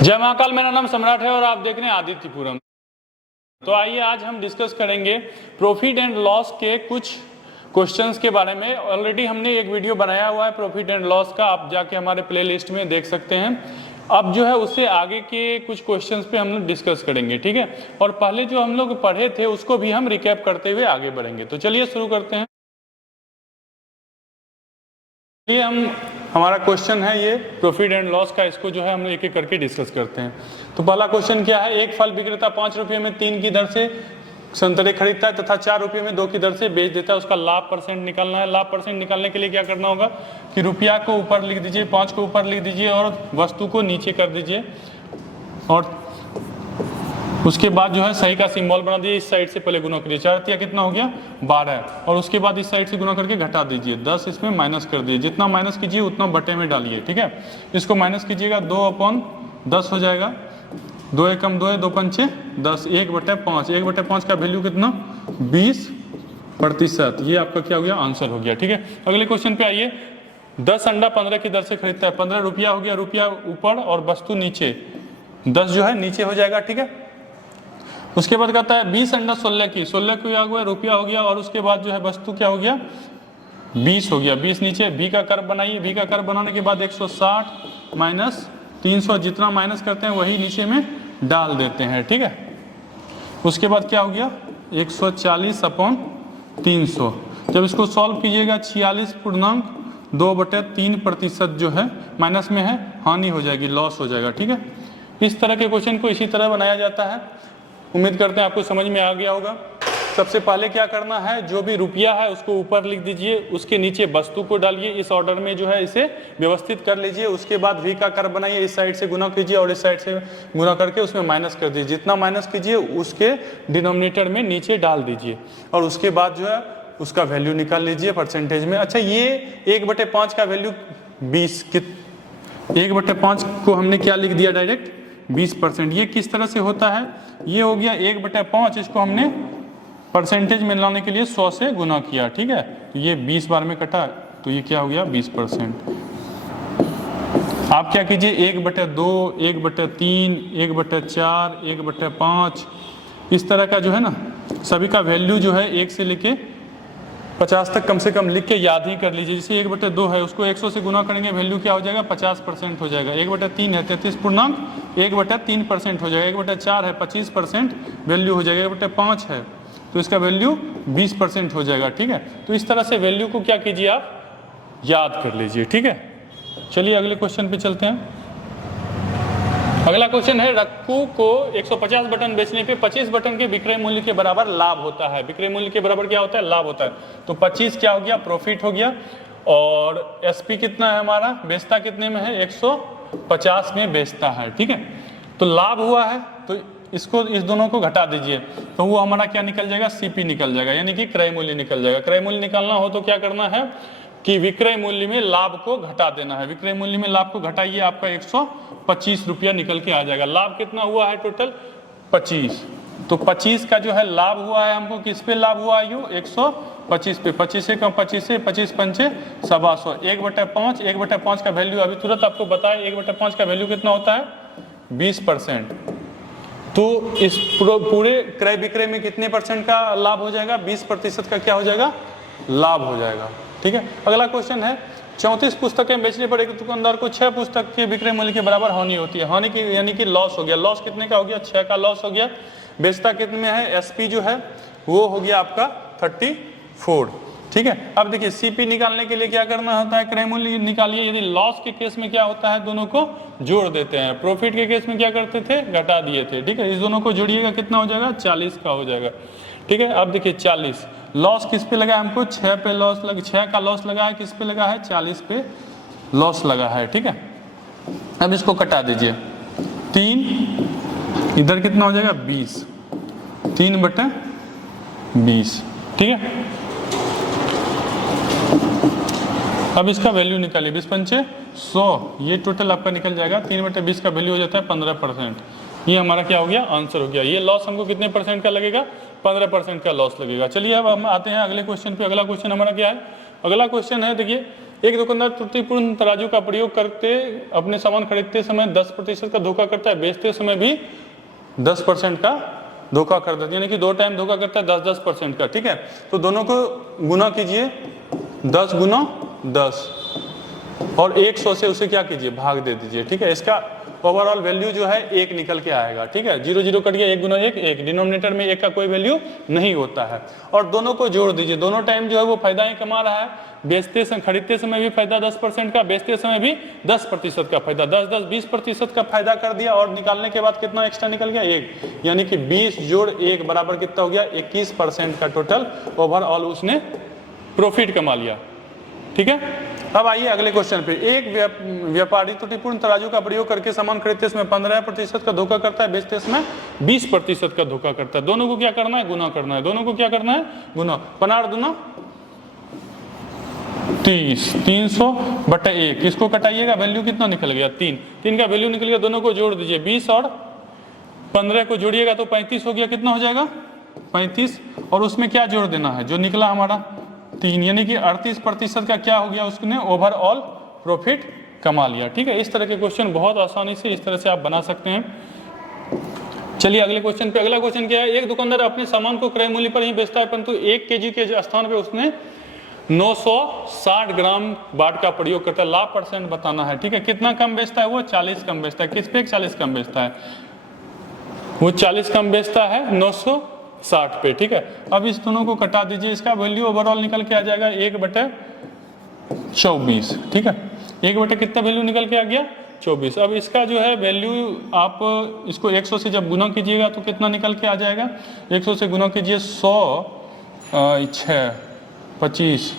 जय महाकाल, मेरा नाम सम्राट है और आप देख रहे हैं आदित्यपुरम। तो आइए आज हम डिस्कस करेंगे प्रॉफिट एंड लॉस के कुछ क्वेश्चंस के बारे में। ऑलरेडी हमने एक वीडियो बनाया हुआ है प्रॉफिट एंड लॉस का, आप जाके हमारे प्लेलिस्ट में देख सकते हैं। अब जो है उससे आगे के कुछ क्वेश्चंस पे हम लोग डिस्कस करेंगे, ठीक है। और पहले जो हम लोग पढ़े थे उसको भी हम रिकैप करते हुए आगे बढ़ेंगे। तो चलिए शुरू करते हैं। ये हमारा क्वेश्चन है ये प्रॉफिट एंड लॉस का, इसको जो है हम एक एक करके डिस्कस करते हैं। तो पहला क्वेश्चन क्या है, एक फल विक्रेता 5 रुपये में 3 की दर से संतरे खरीदता है तथा 4 रुपये में 2 की दर से बेच देता है। उसका लाभ परसेंट निकालना है। लाभ परसेंट निकालने के लिए क्या करना होगा कि रुपया को ऊपर लिख दीजिए, 5 को ऊपर लिख दीजिए और वस्तु को नीचे कर दीजिए, और उसके बाद जो है सही का सिंबल बना दीजिए। इस साइड से पहले गुना करिए, 4 तिया कितना हो गया 12, और उसके बाद इस साइड से गुना करके घटा दीजिए, 10 इसमें माइनस कर दीजिए। जितना माइनस कीजिए उतना बटे में डालिए, ठीक है। इसको माइनस कीजिएगा, 2/10 हो जाएगा। 2 एकम 2 है, 2 पंचे 10, 1/5। 1/5 का वैल्यू कितना 20%। ये आपका क्या हो गया, आंसर हो गया, ठीक है। अगले क्वेश्चन पे आइए। 10 अंडा 15 की दर से खरीदता है। 15 रुपया हो गया, रुपया ऊपर और वस्तु नीचे, 10 जो है नीचे हो जाएगा, ठीक है। उसके बाद कहता है 20 अंडा 16 की, 16 को क्या हुआ रुपया हो गया, और उसके बाद जो है वस्तु क्या हो गया 20 हो गया। 20 नीचे, भी का कर्व बनाइए। भी का कर्व बनाने के बाद 160 माइनस 300, जितना माइनस करते हैं वही नीचे में डाल देते हैं, ठीक है। उसके बाद क्या हो गया 140/300। जब इसको सॉल्व कीजिएगा 46.2/3% जो है माइनस में है, हानि हो जाएगी, लॉस हो जाएगा, ठीक है। इस तरह के क्वेश्चन को इसी तरह बनाया जाता है। उम्मीद करते हैं आपको समझ में आ गया होगा। सबसे पहले क्या करना है, जो भी रुपया है उसको ऊपर लिख दीजिए, उसके नीचे वस्तु को डालिए, इस ऑर्डर में जो है इसे व्यवस्थित कर लीजिए। उसके बाद वी का कर्व बनाइए, इस साइड से गुना कीजिए और इस साइड से गुना करके उसमें माइनस कर दीजिए। जितना माइनस कीजिए उसके डिनोमिनेटर में नीचे डाल दीजिए, और उसके बाद जो है उसका वैल्यू निकाल लीजिए परसेंटेज में। अच्छा, ये 1/5 का वैल्यू 20, 1/5 को हमने क्या लिख दिया डायरेक्ट 20%। ये किस तरह से होता है, ये हो गया 1/5, इसको हमने परसेंटेज में लाने के लिए 100 से गुना किया, ठीक है। तो ये 20 बार में कटा, तो ये क्या हो गया 20%। आप क्या कीजिए 1/2, 1/3, 1/4, 1/5, इस तरह का जो है ना सभी का वैल्यू जो है 1 से लेके 50 तक कम से कम लिख के याद ही कर लीजिए। जैसे 1/2 है उसको 100 से गुना करेंगे, वैल्यू क्या हो जाएगा 50% हो जाएगा। 1/3 है 33.1/3% हो जाएगा। 1/4 है 25% वैल्यू हो जाएगा। 1/5 है तो इसका वैल्यू 20% हो जाएगा, ठीक है। तो इस तरह से वैल्यू को क्या कीजिए आप याद कर लीजिए, ठीक है। चलिए अगले क्वेश्चन पे चलते हैं। अगला क्वेश्चन है, रक्कू को 150 बटन बेचने पे 25 बटन के विक्रय मूल्य के बराबर लाभ होता है। विक्रय मूल्य के बराबर क्या होता है, लाभ होता है। तो 25 क्या हो गया प्रॉफिट हो गया, और एसपी कितना है हमारा, बेचता कितने में है 150 में बेचता है, ठीक है। तो लाभ हुआ है तो इसको इस दोनों को घटा दीजिए, तो वो हमारा क्या निकल जाएगा सीपी निकल जाएगा, यानी कि क्रय मूल्य निकल जाएगा। क्रय मूल्य निकालना हो तो क्या करना है कि विक्रय मूल्य में लाभ को घटा देना है। विक्रय मूल्य में लाभ को घटाइए, आपका 125 रुपया निकल के आ जाएगा। लाभ कितना हुआ है टोटल 25, तो 25 का जो है लाभ हुआ है हमको, किस पे लाभ हुआ है 125 पे। 25 से कम 25 से 25 पंचे 125, 1/5। 1/5 का वैल्यू अभी तुरंत आपको बताया, 1/5 का वैल्यू कितना होता है 20%। तो इस पूरे क्रय विक्रय में कितने परसेंट का लाभ हो जाएगा, 20% का क्या हो जाएगा लाभ हो जाएगा, ठीक है। अगला क्वेश्चन है, 34 पुस्तकें बेचने पर एक दुकानदार को 6 पुस्तक के विक्रय मूल्य के बराबर हानि होती है। हानि की यानी कि लॉस हो गया। लॉस कितने का हो गया 6 का लॉस हो गया। बेचता कितने में है, एसपी जो है वो हो गया आपका 34, ठीक है। अब देखिए सीपी निकालने के लिए क्या करना होता है, क्रय मूल्य निकालिए। यदि लॉस के केस में क्या होता है दोनों को जोड़ देते हैं, प्रॉफिट के केस में क्या करते थे घटा दिए थे, ठीक है। इस दोनों को जोड़िएगा कितना हो जाएगा 40 का हो जाएगा, ठीक है। अब देखिए 40 लॉस किस पे लगा है हमको 6 पे लॉस लगा, 6 का लॉस लगा है, किस पे लगा है 40 पे लॉस लगा है, ठीक है। अब इसको कटा दीजिए, 3 इधर कितना हो जाएगा 20, 3/20, ठीक है। अब इसका वैल्यू निकालिए, 20 पंचे 100, ये टोटल आपका निकल जाएगा। 3/20 का वैल्यू हो जाता है 15%। ये हमारा क्या हो गया आंसर हो गया। ये लॉस हमको कितने परसेंट का लगेगा 15% का लॉस लगेगा। चलिए अब हम आते हैं अगले क्वेश्चन पे। अगला क्वेश्चन हमारा क्या है, अगला क्वेश्चन है, देखिए एक दुकानदार त्रुटिपूर्ण तराजू का प्रयोग करके अपने सामान खरीदते समय 10% का धोखा करता है, बेचते समय भी 10% का धोखा कर देता है, यानी कि 2 टाइम धोखा करता है 10% का। ठीक है, तो दोनों को गुना कीजिए, 10 गुना 10 और 100 से उसे क्या कीजिए, भाग दे दीजिए। ठीक है, इसका ओवरऑल वैल्यू जो है 1 निकल के आएगा। ठीक है, 0 0 कट गया, 1 गुना 1 1, डिनोमिनेटर में 1 का कोई वैल्यू नहीं होता है। और दोनों को जोड़ दीजिए, दोनों टाइम जो है वो फायदा ही कमा रहा है, बेचते समय खरीदते समय भी फायदा 10% का, बेचते समय भी 10% का फायदा, 10 10 20% का फायदा कर दिया। और निकालने के बाद कितना एक्स्ट्रा निकल गया, 1, यानी कि 20 जोड़ 1 बराबर कितना हो गया, 21% का टोटल ओवरऑल उसने प्रॉफिट कमा लिया। ठीक है, अब आइए अगले क्वेश्चन पे। एक व्यापारी त्रुटिपूर्ण तराजू का प्रयोग करके सामान खरीदते समय 15% का धोखा करता है, बेचते समय 20% का धोखा करता है। दोनों को क्या करना है, गुना करना है। दोनों को क्या करना है, गुना। 15 दूना 30, 300 बटा 1, इसको कटाइएगा, वैल्यू कितना निकल गया, 3, 3 का वैल्यू निकल गया। दोनों को जोड़ दीजिए, 20 और 15 को जोड़िएगा तो 35 हो गया। कितना हो जाएगा, 35, और उसमें क्या जोड़ देना है, जो निकला हमारा 3, यानी कि 38% का क्या हो गया, उसने ओवरऑल प्रॉफिट कमा लिया। ठीक है, इस तरह के क्वेश्चन बहुत आसानी से इस तरह से आप बना सकते हैं। चलिए अगले क्वेश्चन पे। अगला क्वेश्चन क्या है, एक दुकानदार अपने सामान को क्रय मूल्य पर ही बेचता है, परंतु 1 kg के स्थान पे उसने 960 ग्राम बाट का प्रयोग करता है। लाभ % बताना है। ठीक है, कितना कम बेचता है वो, 40 कम बेचता है। किस पे 40 कम बेचता है, वो 40 कम बेचता है 960 पे। ठीक है, अब इस दोनों को कटा दीजिए, इसका वैल्यू ओवरऑल निकल के आ जाएगा 1/24। ठीक है, 1 कितना वैल्यू निकल के आ गया, 24। अब इसका जो है वैल्यू आप इसको 100 से जब गुना कीजिएगा तो कितना निकल के आ जाएगा, 100 से गुना कीजिए, 100 6 25,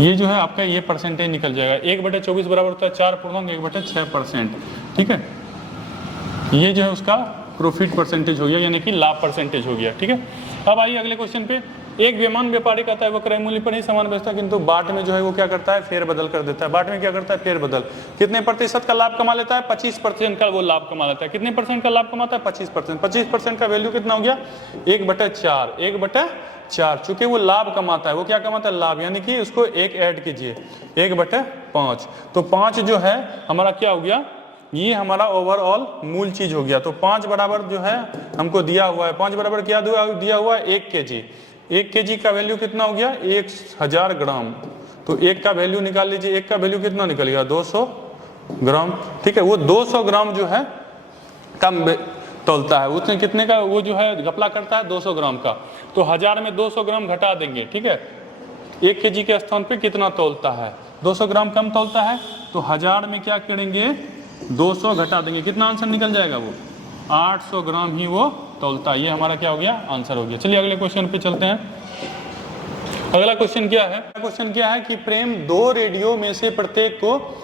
ये जो है आपका ये परसेंटेज निकल जाएगा। 1/24 बराबर होता है 4.1/6%। ठीक है, ये जो है उसका प्रॉफिट परसेंटेज हो गया, यानी कि लाभ परसेंटेज हो गया। ठीक है, अब आइए अगले क्वेश्चन पे। एक बेईमान व्यापारी कहता है वो क्रय मूल्य पर ही सामान बेचता है, किंतु बाट में जो है वो क्या करता है, फेर बदल कर देता है। बाट में क्या करता है, फेर बदल। कितने प्रतिशत का लाभ कमा लेता है, 25% का वो लाभ कमा लेता है। कितने % का लाभ कमाता है, 25%। 25% का वैल्यू कितना हो गया, 1/4, 1/4। चूंकि वो लाभ कमाता है, वो क्या कमाता है, लाभ, यानी कि उसको 1 ऐड कीजिए, 1/5। तो 5 जो है हमारा क्या हो गया, ये हमारा ओवरऑल मूल चीज हो गया। तो 5 बराबर जो है हमको दिया हुआ है, 5 बराबर क्या दिया हुआ है, 1 kg। 1 kg का वैल्यू कितना हो गया, 1000 ग्राम। तो 1 का वैल्यू निकाल लीजिए, 1 का वैल्यू कितना निकल गया, 200 ग्राम। ठीक है, वो 200 ग्राम जो है कम तोलता है, उसने कितने का वो जो है घपला करता है, 200 ग्राम का। तो 1000 में 200 ग्राम घटा देंगे। ठीक है, 1 kg के स्थान पे कितना तोलता है, 200 ग्राम कम तोलता है, तो 1000 में क्या करेंगे, 200 घटा देंगे, कितना आंसर निकल जाएगा, वो 800 ग्राम ही वो तोलता है। ये हमारा क्या हो गया, आंसर हो गया। चलिए अगले क्वेश्चन पे चलते हैं। अगला क्वेश्चन क्या है, क्वेश्चन क्या है कि प्रेम 2 रेडियो में से प्रत्येक को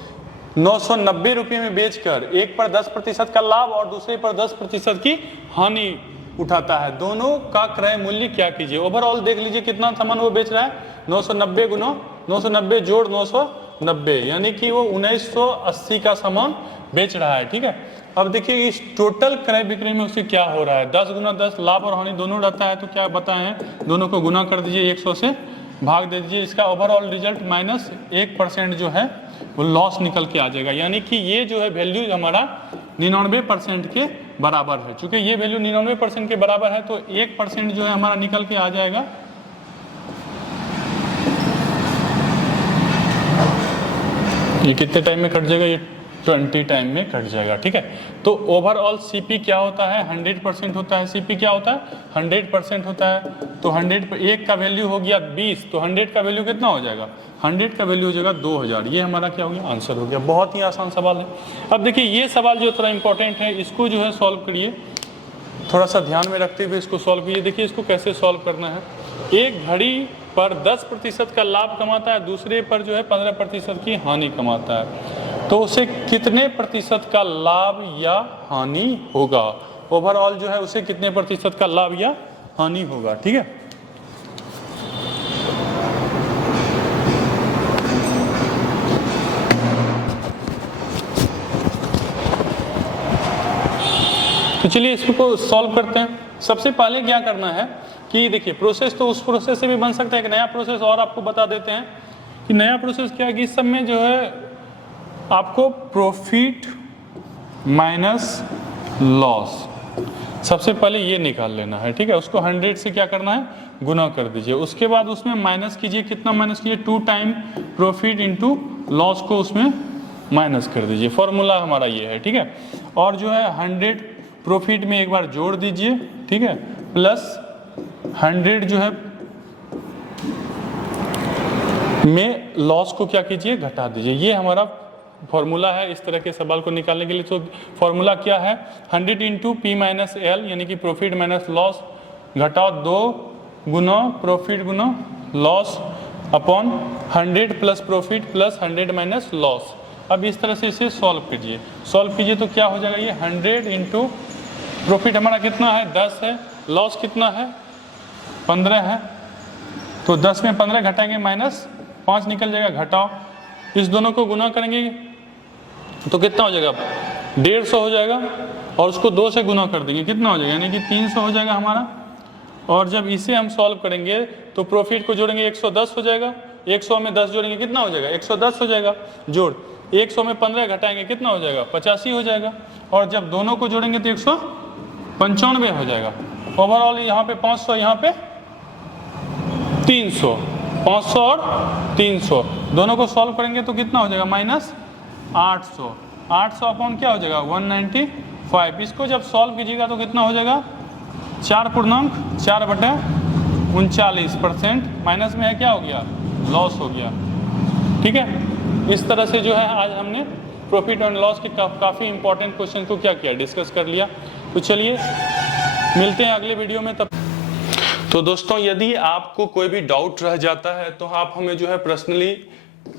990 रुपये में बेचकर एक पर 10% का लाभ और दूसरे पर 10% की हानि उठाता है। दोनों का क्रय मूल्य क्या कीजिए। ओवरऑल देख लीजिए कितना सामान वो बेच रहा है, 990 गुना 990 जोड़ 990, यानी कि वो 1980 का सामान बेच रहा है। ठीक है, अब देखिए इस टोटल क्रय बिक्री में उससे क्या हो रहा है, 10 गुना 10, लाभ और हानि दोनों रहता है। तो क्या बताए हैं, दोनों को गुना कर दीजिए, 100 से भाग दे दीजिए, इसका ओवरऑल रिजल्ट -1% जो है वो लॉस निकल के आ जाएगा। यानी कि ये जो है वैल्यू हमारा 99% के बराबर है। चूंकि ये वैल्यू 99% के बराबर है तो 1% जो है हमारा निकल के आ जाएगा। ये कितने टाइम में कट जाएगा, ये 20 टाइम में कट जाएगा। ठीक है, तो ओवरऑल सीपी क्या होता है, 100% होता है। सीपी क्या होता है, 100% होता है। तो 100 पर 1 का वैल्यू हो गया 20, तो 100 का वैल्यू कितना हो जाएगा, 100 का वैल्यू हो जाएगा 2000। ये हमारा क्या हो गया, आंसर हो गया। बहुत ही आसान सवाल है। अब देखिए ये सवाल जो थोड़ा इंपॉर्टेंट है, इसको जो है सॉल्व करिए, थोड़ा सा ध्यान में रखते हुए इसको सॉल्व कीजिए। देखिए इसको कैसे सॉल्व करना है। एक घड़ी पर 10% का लाभ कमाता है, दूसरे पर जो है 15% की हानि कमाता है, तो उसे कितने प्रतिशत का लाभ या हानि होगा। ओवरऑल जो है उसे कितने प्रतिशत का लाभ या हानि होगा। ठीक है, तो चलिए इसको सॉल्व करते हैं। सबसे पहले क्या करना है, कि देखिए प्रोसेस तो उस प्रोसेस से भी बन सकता है, एक नया प्रोसेस और आपको बता देते हैं कि नया प्रोसेस क्या है कि इस सब में जो है आपको प्रॉफिट माइनस लॉस सबसे पहले ये निकाल लेना है, ठीक है। उसको 100 से क्या करना है, गुना कर दीजिए। उसके बाद उसमें माइनस कीजिए, कितना माइनस कीजिए, 2 टाइम प्रॉफिट इंटू लॉस को उसमें माइनस कर दीजिए। फॉर्मूला हमारा ये है, ठीक है। और जो है 100 प्रॉफिट में एक बार जोड़ दीजिए, ठीक है, प्लस 100 जो है में लॉस को क्या कीजिए, घटा दीजिए। ये हमारा फॉर्मूला है इस तरह के सवाल को निकालने के लिए। तो फॉर्मूला क्या है, 100 इंटू पी माइनस एल यानी कि प्रॉफिट माइनस लॉस घटाओ 2 गुना प्रॉफिट गुना loss upon 100 plus profit plus 100 minus loss. अब इस तरह से इसे सॉल्व कीजिए तो क्या हो जाएगा, ये 100 इंटू प्रॉफिट हमारा कितना है 10 है, लॉस कितना है 15 है, तो 10 में 15 घटाएंगे माइनस 5 निकल जाएगा, घटाओ। इस दोनों को गुना करेंगे तो कितना हो जाएगा, 150 हो जाएगा, और उसको 2 से गुना कर देंगे, कितना हो जाएगा, यानी कि 300 हो जाएगा हमारा। और जब इसे हम सॉल्व करेंगे तो प्रॉफिट को जोड़ेंगे 110 हो जाएगा, 100 में 10 जोड़ेंगे कितना हो जाएगा, 110 हो जाएगा, जोड़ 100 में 15 घटाएंगे कितना हो जाएगा, 85 हो जाएगा। और जब दोनों को जोड़ेंगे तो 195 हो जाएगा। ओवरऑल यहाँ पे 500, यहाँ पे 300, 500 और 300 दोनों को सॉल्व करेंगे तो कितना हो जाएगा, माइनस 800। 800 अपॉन क्या हो जाएगा 195। इसको जब सॉल्व कीजिएगा तो कितना हो जाएगा, 4/4/39%, माइनस में है क्या हो गया, लॉस हो गया, ठीक है। इस तरह से जो है आज हमने प्रॉफिट एंड लॉस के काफ़ी इंपॉर्टेंट क्वेश्चन को क्या किया, डिस्कस कर लिया। तो चलिए मिलते हैं अगले वीडियो में। तब तो दोस्तों यदि आपको कोई भी डाउट रह जाता है तो आप हमें जो है पर्सनली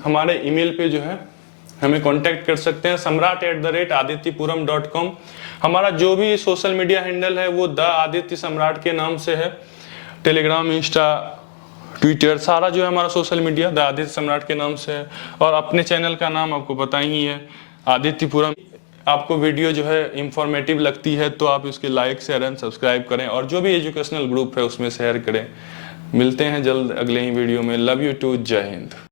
हमारे ईमेल पे जो है हमें कांटेक्ट कर सकते हैं, samrat@adityapuram.com। हमारा जो भी सोशल मीडिया हैंडल है वो द आदित्य सम्राट के नाम से है, टेलीग्राम, इंस्टा, ट्विटर, सारा जो है हमारा सोशल मीडिया द आदित्य सम्राट के नाम से है। और अपने चैनल का नाम आपको पता ही है, आदित्यपुरम। आपको वीडियो जो है इंफॉर्मेटिव लगती है तो आप उसके लाइक शेयर एंड सब्सक्राइब करें, और जो भी एजुकेशनल ग्रुप है उसमें शेयर करें। मिलते हैं जल्द अगले ही वीडियो में। लव यू टू, जय हिंद।